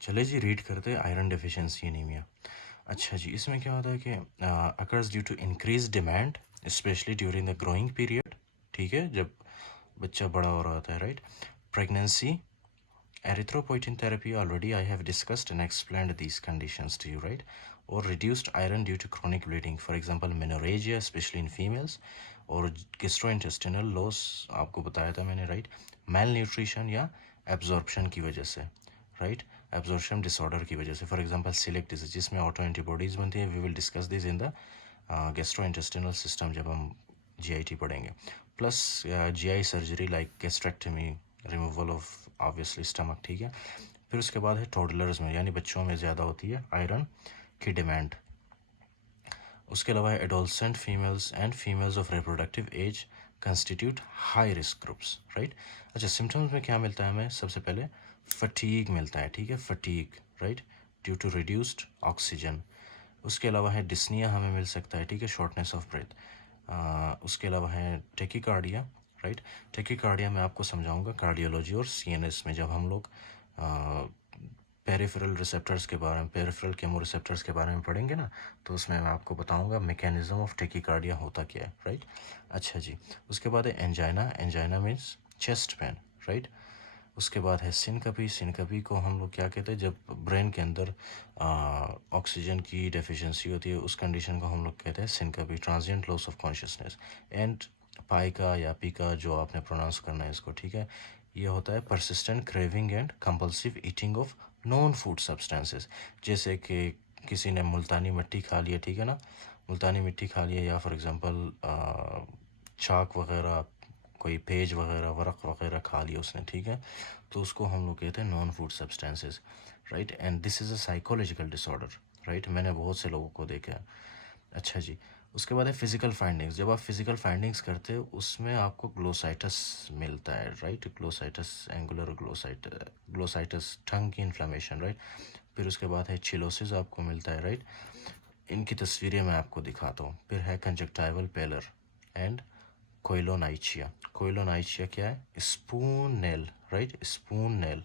चले जी रीड करते हैं आयरन डेफिशिएंसी एनीमिया। अच्छा जी, इसमें क्या होता है कि occurs due to increase demand especially during the growing period. ठीक है, जब बच्चा बड़ा हो रहा होता है, right. Pregnancy, erythropoietin therapy, already I have discussed and explained these conditions to you, right. और reduced iron due to chronic bleeding, for example menorrhagia especially in females. और गेस्ट्रोइंटेस्टिनल लॉस आपको बताया था मैंने, राइट। मेल न्यूट्रिशन या absorption की वजह से, राइट। एब्जॉर्प्शन डिसऑर्डर की वजह से, फॉर एग्जांपल सिलिक डिजीज जिसमें ऑटो एंटीबॉडीज बनती है। We will discuss this in the gastrointestinal system जब हम जीआईटी पढ़ेंगे। Plus GI surgery like gastrectomy, removal of obviously stomach. ठीक है। फिर उसके बाद है टोडलर्स में, यानी बच्चों में ज़्यादा होती है आयरन की डिमांड। उसके अलावा adolescent females and females of reproductive age constitute high risk groups, right. अच्छा, सिम्टम्स में क्या मिलता है हमें? सबसे पहले फटीग मिलता है, ठीक है, fatigue, right, due to reduced oxygen. उसके अलावा है डिस्निया हमें मिल सकता है, ठीक है, शॉर्टनेस ऑफ ब्रेथ। उसके अलावा है टेकिकार्डिया, राइट। टेकिकार्डिया मैं आपको समझाऊंगा कार्डियोलॉजी और सीएनएस में, जब हम लोग पेरिफेरल रिसेप्टर्स के बारे में, पेरिफेरल केमो रिसेप्टर्स के बारे में पढ़ेंगे ना, तो उसमें मैं आपको बताऊंगा मैकेनिज्म ऑफ टेकिकार्डिया होता क्या है, राइट। अच्छा जी, उसके बाद है angina. Angina means chest pain, right. उसके बाद है सिनकपी। सिनकपी को हम लोग क्या कहते हैं? जब ब्रेन के अंदर ऑक्सीजन की डेफिशिएंसी होती है, उस कंडीशन को हम लोग कहते हैं syncope, transient loss of consciousness. And pica या पीका, जो आपने प्रोनाउंस करना है इसको, ठीक है, ये होता है persistent craving and compulsive eating of non food substances. जैसे कि किसी ने मुल्तानी मिट्टी खा लिया, ठीक है ना, मुल्तानी मिट्टी खा लिया, या फॉर एग्जांपल चाक वगैरह, कोई पेज वगैरह, वरक वगैरह खा लिया उसने, ठीक है, तो उसको हम लोग कहते हैं non food substances, right. And this is a psychological disorder, right. मैंने बहुत से लोगों को देखा है। अच्छा जी, उसके बाद है फिजिकल फाइंडिंग्स। जब आप फिजिकल फाइंडिंग्स करते हो उसमें आपको ग्लोसाइटस मिलता है, राइट। ग्लोसाइटस, एंगुलर ग्लोसाइटस, टंग की इन्फ्लेमेशन, राइट। फिर उसके बाद है चिलोसिस आपको मिलता है, राइट। इनकी तस्वीरें मैं आपको दिखाता हूँ। फिर है कंजक्टाइवल पेलर एंड कोइलोनाइचिया। कोइलोनाइचिया क्या है? Spoon nail, right, spoon nail.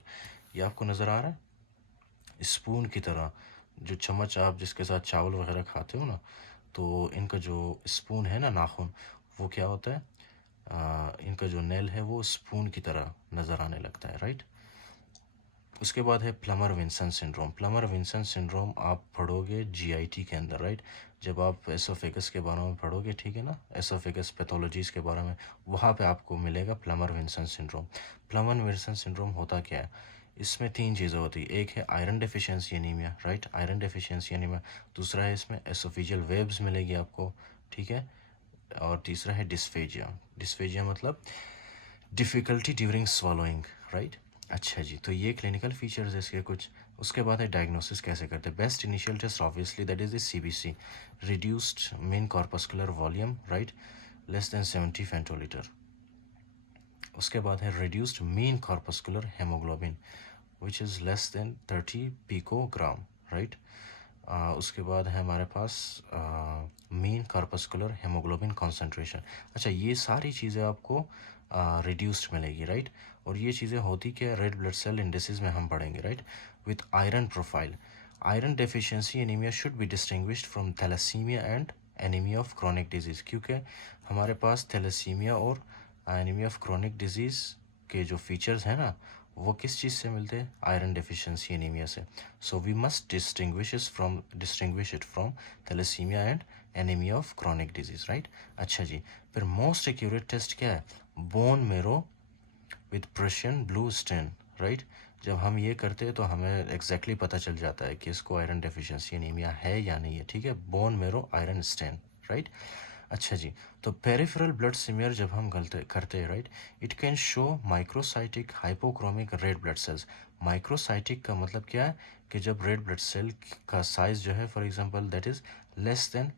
ये आपको नज़र आ रहा है स्पून की तरह, जो चम्मच आप जिसके साथ चावल वगैरह खाते हो ना, तो इनका जो स्पून है ना, नाखून, वो क्या होता है? इनका जो नेल है वो स्पून की तरह नज़र आने लगता है, राइट। उसके बाद है Plummer Vinson syndrome. Plummer Vinson syndrome आप पढ़ोगे जीआईटी के अंदर, राइट। जब आप एसोफेगस के बारे में पढ़ोगे, ठीक है ना, एसोफेगस पैथोलॉजीज़ के बारे में, वहाँ पे आपको मिलेगा Plummer Vinson syndrome. Plummer Vinson syndrome होता क्या है? इसमें तीन चीज़ें होती है। एक है iron deficiency anaemia, right, iron deficiency anaemia. दूसरा है इसमें एसोफिजियल वेब्स मिलेगी आपको, ठीक है। और तीसरा है डिस्फेजिया। डिस्फेजिया मतलब डिफ़िकल्टी ड्यूरिंग swallowing, राइट। अच्छा जी, तो ये क्लिनिकल फीचर्स है इसके कुछ। उसके बाद है डायग्नोसिस कैसे करते हैं। Best initial test obviously that is the CBC, reduced mean corpuscular volume, right, less than 70 femtolitre. उसके बाद है reduced mean corpuscular haemoglobin which is less than 30 picogram, right. उसके बाद है हमारे पास मीन कॉर्पस्कुलर हेमोग्लोबिन कॉन्सेंट्रेशन। अच्छा, ये सारी चीज़ें आपको रिड्यूस्ड मिलेगी, राइट। और ये चीज़ें होती क्या है? रेड ब्लड सेल इंडिसेस में हम पढ़ेंगे, right. With iron profile, iron deficiency anaemia should be distinguished from thalassaemia and anaemia of chronic disease, क्योंकि हमारे पास थैलेसीमिया और एनीमिया ऑफ क्रोनिक डिजीज़ के जो फीचर्स हैं ना, वो किस चीज़ से मिलते हैं? आयरन डेफिशिएंसी एनीमिया से। So we must distinguish it from thalassaemia and anaemia of chronic disease, right. अच्छा जी, फिर मोस्ट एक्यूरेट टेस्ट क्या है? Bone marrow with Prussian blue stain, right. जब हम ये करते हैं तो हमें एग्जैक्टली पता चल जाता है कि इसको आयरन डेफिशिएंसी एनीमिया है या नहीं है, ठीक है। बोन मेरो आयरन स्टेन, राइट। अच्छा जी, तो पेरिफेरल ब्लड स्मीयर जब हम गलते करते हैं, right, it can show microcytic hypochromic red blood cells. Microcytic का मतलब क्या है? कि जब रेड ब्लड सेल का साइज जो है, for example that is less then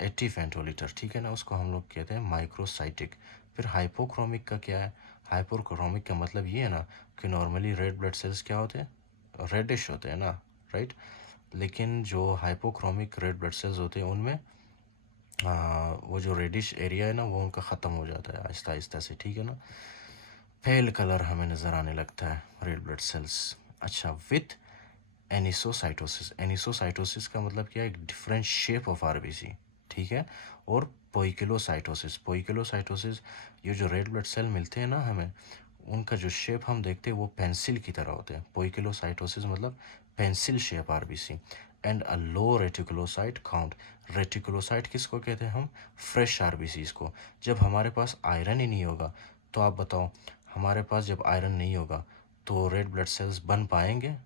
80 फेंटोलीटर, ठीक है ना, उसको हम लोग कहते हैं माइक्रोसाइटिक। फिर हाइपोक्रोमिक का क्या है? हाइपोक्रोमिक का मतलब ये है ना कि नॉर्मली रेड ब्लड सेल्स क्या होते हैं? रेडिश होते हैं ना, राइट। लेकिन जो हाइपोक्रोमिक रेड ब्लड सेल्स होते हैं उनमें वो जो रेडिश एरिया है ना, वो उनका ख़त्म हो जाता है आहिस्ता आहिस्ता से, ठीक है ना। पेल कलर हमें नज़र आने लगता है रेड ब्लड सेल्स। अच्छा, विथ एनिसोसाइटोसिस, एनिसोसाइटोसिस का मतलब क्या है, एक डिफरेंट शेप ऑफ आरबीसी, ठीक है। और पोइकिलोसाइटोसिस, पोइकिलोसाइटोसिस, ये जो रेड ब्लड सेल मिलते हैं ना हमें, उनका जो शेप हम देखते हैं वो पेंसिल की तरह होते हैं। पोइकिलोसाइटोसिस मतलब pencil shape RBC. And a low reticulocyte count, reticulocyte किसको कहते हैं हम, फ्रेश आरबीसीज को। जब हमारे पास आयरन ही नहीं होगा, तो आप बताओ, हमारे पास जब आयरन नहीं होगा तो रेड ब्लड सेल्स बन पाएंगे,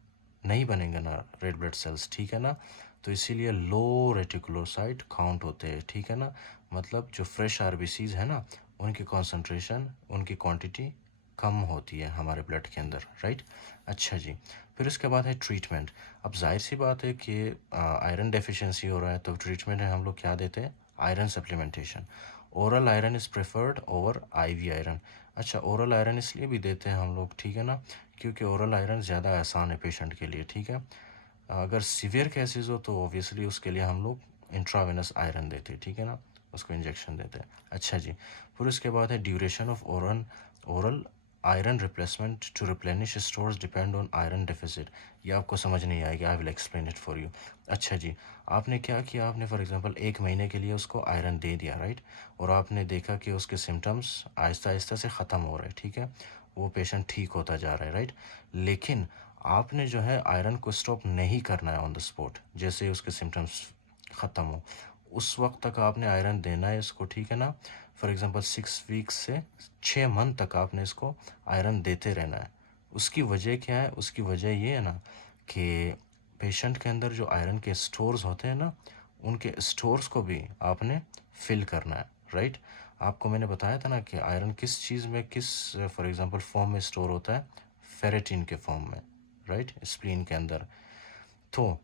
नहीं बनेंगे ना रेड ब्लड सेल्स, ठीक है ना। तो इसीलिए लो रेटिकुलोसाइट काउंट होते हैं, ठीक है ना। मतलब जो फ्रेश आरबीसीज है ना, उनकी कॉन्सेंट्रेशन, उनकी क्वांटिटी कम होती है हमारे ब्लड के अंदर, राइट। अच्छा जी, फिर उसके बाद है ट्रीटमेंट। अब जाहिर सी बात है कि आयरन डेफिशिएंसी हो रहा है, तो ट्रीटमेंट है हम लोग क्या देते हैं, iron supplementation. Oral iron is preferred over IV iron. अच्छा, ओरल आयरन इसलिए भी देते हैं हम लोग, ठीक है ना, क्योंकि ओरल आयरन ज़्यादा आसान है पेशेंट के लिए, ठीक है। अगर सीवियर केसेस हो तो ऑब्वियसली उसके लिए हम लोग इंट्रावेनस आयरन देते हैं, ठीक है ना, उसको इंजेक्शन देते हैं। अच्छा जी, फिर उसके बाद है duration of oral iron replacement to replenish stores depend on iron deficit. ये आपको समझ नहीं आएगी, I will explain it for you. अच्छा जी, आपने क्या किया, आपने फॉर एग्जांपल 1 महीने के लिए उसको आयरन दे दिया, राइट। और आपने देखा कि उसके सिम्टम्स आहिस्ता आहिस्ता से ख़त्म हो रहे हैं, ठीक है, वो पेशेंट ठीक होता जा रहा है, राइट। लेकिन आपने जो है आयरन को स्टॉप नहीं करना है ऑन द स्पॉट, जैसे ही उसके सिम्टम्स ख़त्म हो उस वक्त तक आपने आयरन देना है इसको, ठीक है ना। फॉर एग्जांपल 6 वीक्स से 6 मंथ तक आपने इसको आयरन देते रहना है। उसकी वजह क्या है, उसकी वजह ये है ना कि पेशेंट के अंदर जो आयरन के स्टोर्स होते हैं ना, उनके स्टोर्स को भी आपने फिल करना है, राइट। आपको मैंने बताया था ना कि आयरन किस चीज़ में, किस फॉर एग्जांपल फॉर्म में स्टोर होता है, फेरेटिन के फॉर्म में, राइट, स्प्लीन के अंदर। तो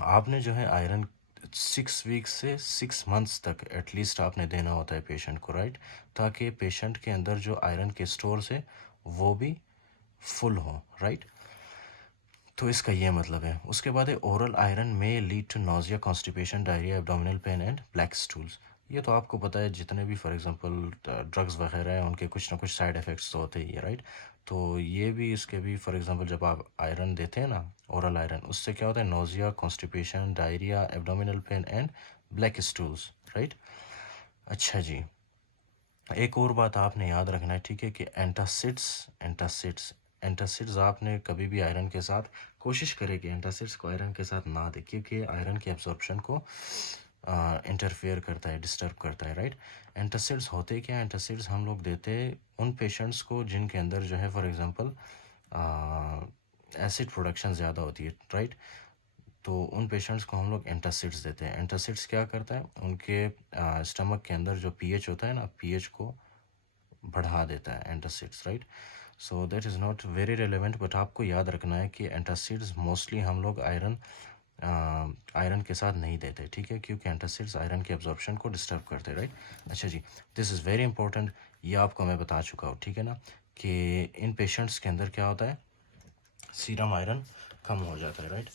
आपने जो है आयरन 6 वीक्स से 6 मंथ्स तक एटलीस्ट आपने देना होता है पेशेंट को, राइट, ताकि पेशेंट के अंदर जो आयरन के स्टोर्स है वो भी फुल हो, राइट। तो इसका ये मतलब है। उसके बाद है ओरल आयरन में lead to nausea, constipation, diarrhoea, abdominal pain and black stools. ये तो आपको पता है, जितने भी फॉर एग्जांपल ड्रग्स वगैरह हैं उनके कुछ ना कुछ साइड इफ़ेक्ट्स तो होते ही है, राइट। तो ये भी इसके भी फॉर एग्जांपल जब आप आयरन देते हैं ना, ओरल आयरन, उससे क्या होता है, nausea, constipation, diarrhoea, abdominal pain and black stools, right. अच्छा जी, एक और बात आपने याद रखना है, ठीक है, कि एंटासिड्स, एंटासिड्स आपने कभी भी आयरन के साथ कोशिश करें कि एंटासिड्स को आयरन के साथ ना दें, क्योंकि आयरन की एब्जॉर्प्शन को इंटरफेयर करता है, डिस्टर्ब करता है, राइट। एंटासिड्स होते क्या, एंटासिड्स हम लोग देते हैं उन पेशेंट्स को जिनके अंदर जो है फॉर एग्जांपल एसिड प्रोडक्शन ज़्यादा होती है, राइट। तो उन पेशेंट्स को हम लोग एंटासिड्स देते हैं। एंटासिड्स क्या करता है, उनके स्टमक के अंदर जो पीएच होता है ना, पीएच को बढ़ा देता है antacids, right. So that is not very relevant, but आपको याद रखना है कि एंटासिड्स मोस्टली हम लोग आयरन के साथ नहीं देते, ठीक है, क्योंकि एंटासिड्स आयरन के एब्जॉर्प्शन को डिस्टर्ब करते हैं, राइट। अच्छा जी, दिस इज़ वेरी इंपॉर्टेंट, ये आपको मैं बता चुका हूँ, ठीक है ना, कि इन पेशेंट्स के अंदर क्या होता है, सीरम आयरन कम हो जाता है, राइट।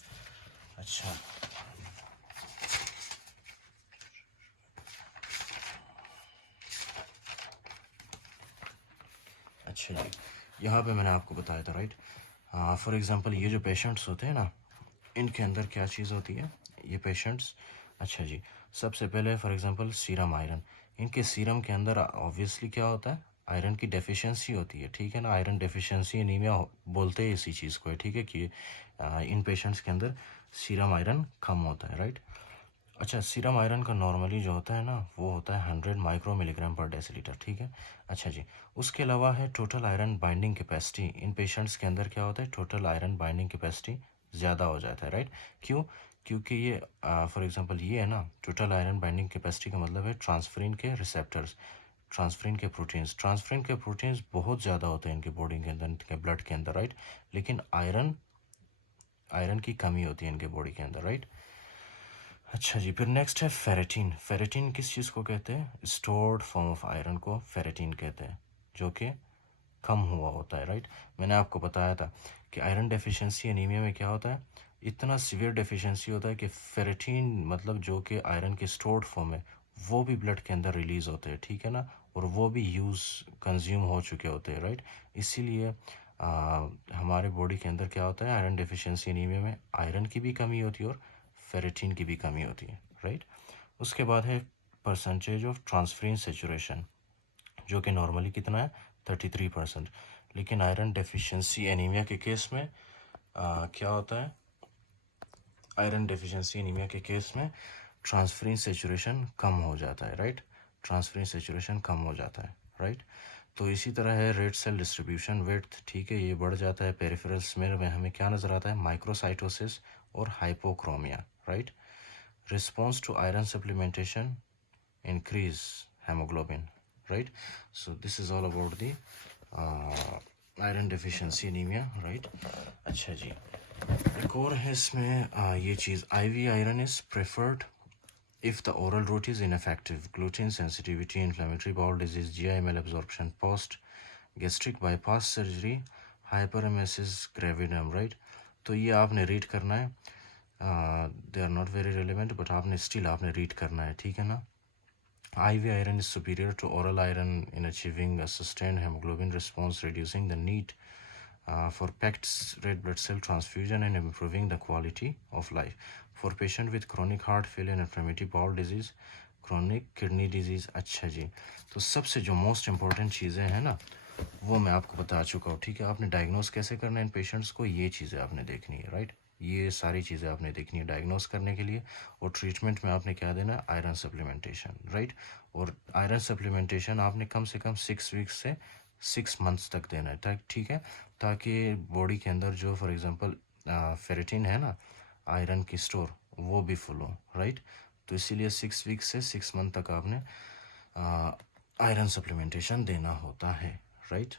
अच्छा, अच्छा जी, यहाँ पे मैंने आपको बताया था, राइट। फॉर एग्जांपल ये जो पेशेंट्स होते हैं ना, इनके अंदर क्या चीज़ होती है, ये पेशेंट्स। अच्छा जी, सबसे पहले फॉर एग्जांपल सीरम आयरन, इनके सीरम के अंदर ऑब्वियसली क्या होता है, आयरन की डेफिशिएंसी होती है, ठीक है ना। आयरन डेफिशिएंसी एनीमिया बोलते हैं इसी चीज़ को है, ठीक है, कि इन पेशेंट्स के अंदर सीरम आयरन कम होता है, राइट। अच्छा, सीरम आयरन का नॉर्मली जो होता है ना, वो होता है 100 माइक्रो मिलीग्राम पर डेसीलीटर, ठीक है। अच्छा जी, उसके अलावा है टोटल आयरन बाइंडिंग कैपेसिटी। इन पेशेंट्स के अंदर क्या होता है, टोटल आयरन बाइंडिंग कैपेसिटी ज़्यादा हो जाता है, राइट। क्यों, क्योंकि ये फॉर एग्जांपल ये है ना, टोटल आयरन बाइंडिंग कैपेसिटी का मतलब है ट्रांसफरिन के रिसेप्टर्स, ट्रांसफरिन के प्रोटीन्स बहुत ज़्यादा होते हैं इनके बॉडी के अंदर, इनके ब्लड के अंदर, राइट। लेकिन आयरन आयरन की कमी होती है इनके बॉडी के अंदर, राइट। अच्छा जी, फिर नेक्स्ट है फेरेटिन। फेरेटिन किस चीज़ को कहते हैं, स्टोर्ड फॉर्म ऑफ आयरन को फेरेटिन कहते हैं, जो कि कम हुआ होता है, राइट। मैंने आपको बताया था कि आयरन डेफिशिएंसी एनीमिया में क्या होता है, इतना सीवियर डेफिशिएंसी होता है कि फेरेटिन मतलब जो कि आयरन के स्टोर्ड फॉर्म है, वो भी ब्लड के अंदर रिलीज़ होते हैं, ठीक है ना, और वो भी कंज्यूम हो चुके होते हैं, राइट। इसीलिए हमारे बॉडी के अंदर क्या होता है, आयरन डेफिशिएंसी एनीमिया में आयरन की भी कमी होती है और फेरेटिन की भी कमी होती है, राइट। उसके बाद है परसेंटेज ऑफ ट्रांसफेरेंस सेचुरेशन, जो कि नॉर्मली कितना है 33%, लेकिन आयरन डेफिशिएंसी एनीमिया के केस में क्या होता है, आयरन डेफिशिएंसी एनीमिया के केस में ट्रांसफेरेंस सेचुरेशन कम हो जाता है, राइट। ट्रांसफेरेंस सेचुरेशन कम हो जाता है, राइट। तो इसी तरह है रेड सेल डिस्ट्रीब्यूशन विड्थ, ठीक है, ये बढ़ जाता है। पेरिफेरल स्मेर में हमें क्या नज़र आता है, माइक्रोसाइटोसिस और hypochromia, right. Response to iron supplementation increase haemoglobin, right. So this is all about the iron deficiency anaemia, right. अच्छा जी, एक और है इसमें ये चीज़, IV iron is preferred if the oral route is ineffective, gluten sensitivity, inflammatory bowel disease, GI malabsorption, post gastric bypass surgery, hyperemesis gravidum, right। तो ये आपने रीड करना है, they are not very relevant but आपने still आपने read करना है, ठीक है ना। IV iron is superior to oral iron in achieving a sustained hemoglobin response, reducing the need for packed red blood cell transfusion and improving the quality of life. For patient with chronic heart failure, inflammatory bowel disease, chronic kidney disease। अच्छा जी, तो सबसे जो most important चीज़ें हैं ना, वो मैं आपको बता चुका हूँ, ठीक है। आपने डायग्नोस कैसे करना है इन पेशेंट्स को, ये चीज़ें आपने देखनी है, राइट। ये सारी चीज़ें आपने देखनी है डायग्नोस करने के लिए। और ट्रीटमेंट में आपने क्या देना है, आयरन सप्लीमेंटेशन, राइट। और आयरन सप्लीमेंटेशन आपने कम से कम 6 वीक्स से 6 मंथ्स तक देना है, ठीक है, ताकि बॉडी के अंदर जो फॉर एग्जांपल फेरेटिन है ना, आयरन की स्टोर, वो भी फुल हो, राइट। तो इसीलिए 6 वीक्स से 6 मंथ तक आपने आयरन सप्लीमेंटेशन देना होता है, राइट।